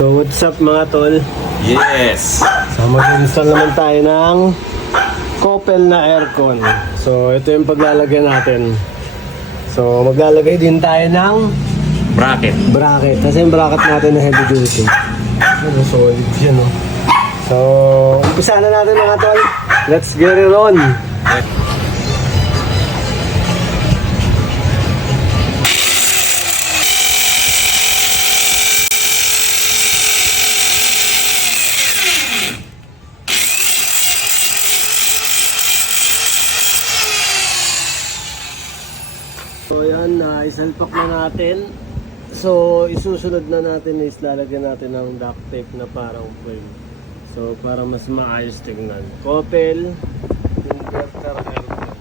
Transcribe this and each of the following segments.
So what's up mga tol? Yes! So mag-install naman tayo ng Koppel na aircon. So ito yung paglalagyan natin. So maglalagay din tayo ng bracket. Kasi yung bracket natin na heavy duty. Ano, solid yan, no? So umpisa na natin mga tol. Let's get it on! So yan, isalpak na natin. So isusunod na natin is lalagyan natin ng duct tape na parang frame. So para mas maayos tingnan. Koppel inverter aircon.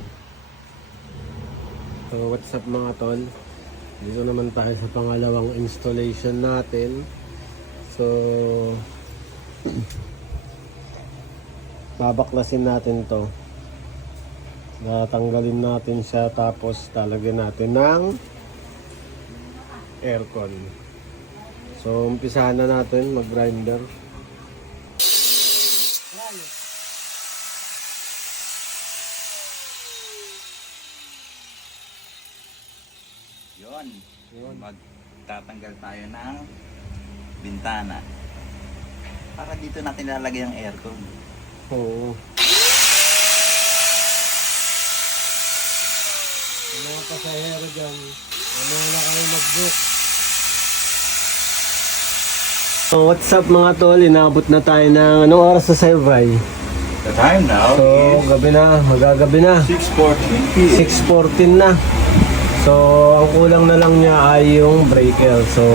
So what's up mga tol? Dito naman tayo sa pangalawang installation natin. So babaklasin natin to. Natanggalin natin siya tapos lalagyan natin ng aircon. So umpisahan na natin mag-grinder. Yun. Magtatanggal tayo ng bintana. Para dito natin lalagay ang aircon. Oo. Mga pasahero dyan, ano na kayo mag-book. So what's up mga tol, inabot na tayo ng anong oras na sa'yo, Bray? The time now So is gabi na, magagabi na 6:14 p.m. 6:14 na. So ang kulang na lang niya ay yung breaker. So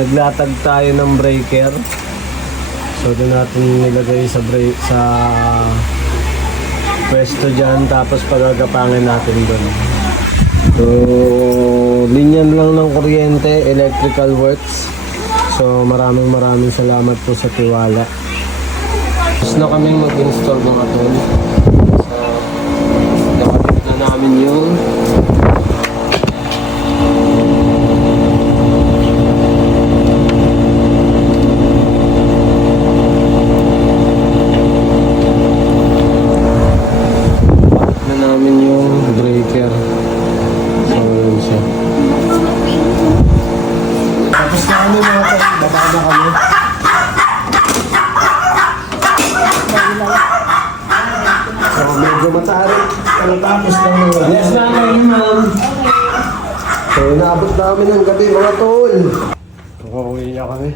naglatag tayo ng breaker. So doon natin nilagay sa pwesto dyan, tapos pagagapangin natin doon. So linyan lang ng kuryente, electrical works. So maraming salamat po sa tiwala. Tapos na kaming mag-install mga tol. So nakapit na namin yung breaker. So yun siya. Tapos na kami mga tol, baba na kami. So medyo matarik. Tapos lang naman. Yes na kayo ma'am. So inaabot namin ng gabi mga tol. Uuwi na kami.